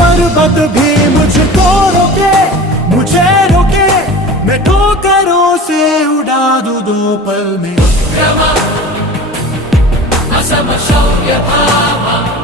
पर्वत भी मुझको रोके, मुझे रोके, मैं ठोकरों से उड़ा दूं 2 पल में। असम शौर्य भावा